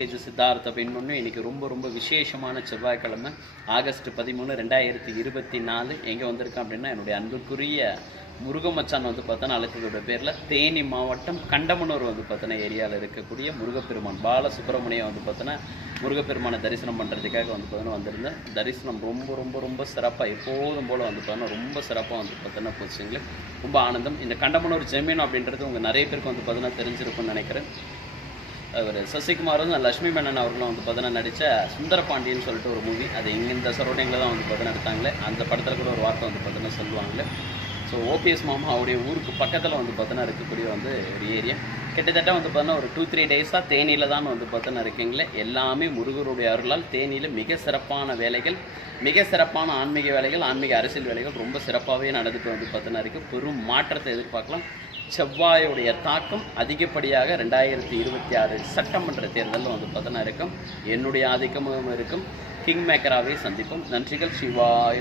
சித்தார்த் சித்தார்த்த ஒன்று இன்னைக்கு ரொம்ப ரொம்ப விசேஷமான செவ்வாய்க்கிழமை ஆகஸ்ட் பதிமூணு ரெண்டாயிரத்தி இருபத்தி நாலு. எங்கே வந்திருக்கேன் அப்படின்னா என்னுடைய அன்புக்குரிய முருகமச்சான் வந்து பார்த்தோன்னா அழைத்ததோட பேரில் தேனி மாவட்டம் கண்டமனூர் வந்து பார்த்தோன்னா ஏரியாவில் இருக்கக்கூடிய முருகப்பெருமான் பாலசுப்ரமணியம் வந்து பார்த்தோன்னா முருகப்பெருமானை தரிசனம் பண்ணுறதுக்காக வந்து பார்த்தோன்னா வந்திருந்தேன். தரிசனம் ரொம்ப ரொம்ப ரொம்ப சிறப்பாக எப்போதும் போல் வந்து பார்த்தோன்னா ரொம்ப சிறப்பாக வந்து பார்த்தோன்னா போச்சுங்களே. ரொம்ப ஆனந்தம். இந்த கண்டமனூர் ஜெமீன் அப்படின்றது உங்கள் நிறைய பேருக்கு வந்து பார்த்தோன்னா தெரிஞ்சிருக்கும்னு நினைக்கிறேன். அவர் சசிகுமாரும் லட்சுமி மேனன் அவர்களும் வந்து பார்த்தீங்கன்னா நடித்த சுந்தரபாண்டியன்னு சொல்லிட்டு ஒரு மூவி அது இங்கே இந்த சரௌண்டிங்கில் தான் வந்து பார்த்தீங்கன்னா எடுத்தாங்களே. அந்த படத்தில் கூட ஒரு வார்த்தை வந்து பார்த்தீங்கன்னா சொல்லுவாங்களே. ஸோ ஓபிஎஸ் மாமா அவருடைய ஊருக்கு பக்கத்தில் வந்து பார்த்தீங்கன்னா இருக்கக்கூடிய வந்து ஒரு ஏரியா கிட்டத்தட்ட வந்து பார்த்தீங்கன்னா ஒரு டூ த்ரீ டேஸாக தேனியில் தான் வந்து பார்த்தோன்னா இருக்கீங்களே. எல்லாமே முருகருடைய அருளால் தேனியில் மிக சிறப்பான வேலைகள் மிக சிறப்பான ஆன்மீக வேலைகள் ஆன்மீக அரசியல் வேலைகள் ரொம்ப சிறப்பாகவே நடந்துட்டு வந்து பார்த்தோன்னா இருக்குது பெரும் மாற்றத்தை எதிர்பார்க்கலாம். செவ்வாயுடைய தாக்கம் அதிகப்படியாக ரெண்டாயிரத்தி இருபத்தி ஆறு சட்டமன்ற தேர்தலில் வந்து பார்த்தோன்னா இருக்கும். என்னுடைய ஆதிக்கமும் இருக்கும். கிங் மேக்கராகவே சந்திப்போம். நன்றிகள். சிவாய்